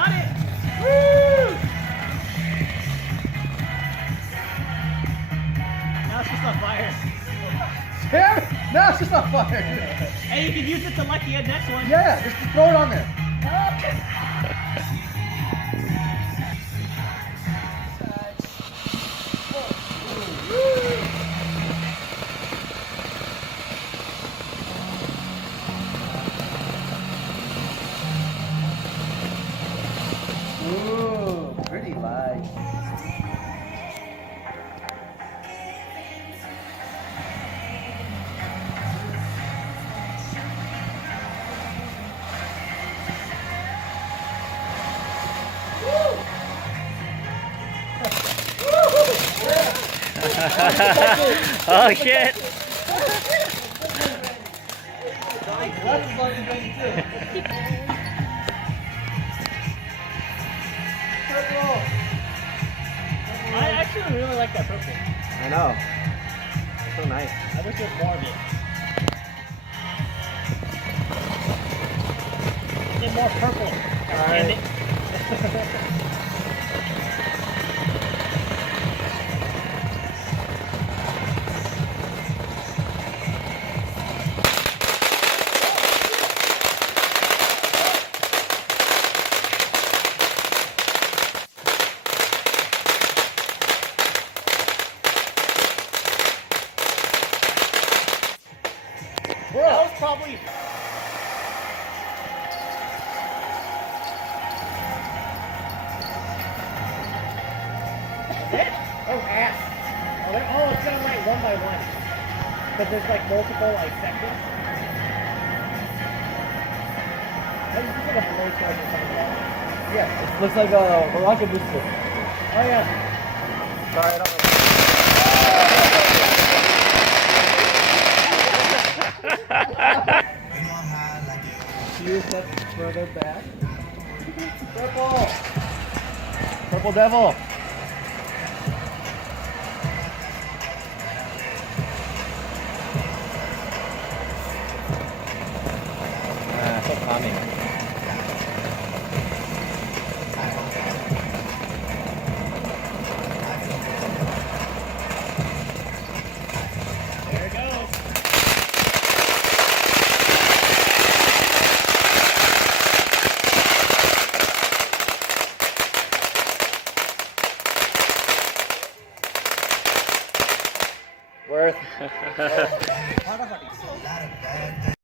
got it. Woo! Now it's just on fire. Damn it! No, it's just on fire. Hey, you can use it to light the next one. Yeah, just throw it on there. Ooh, pretty light. Oh shit! I actually really like that purple. I know. It's so nice. I wish there was more of it. Get more purple. Damn it. Bro, that was probably... Oh, ass. Oh, it's gonna light one by one. Because there's like multiple like sections. This is like a blow charge or something like that. Yeah, it looks like a rocket booster. Oh yeah. Sorry, I don't know. Few steps further back. Purple! Purple devil! Ah, so calming. There it goes. Worth.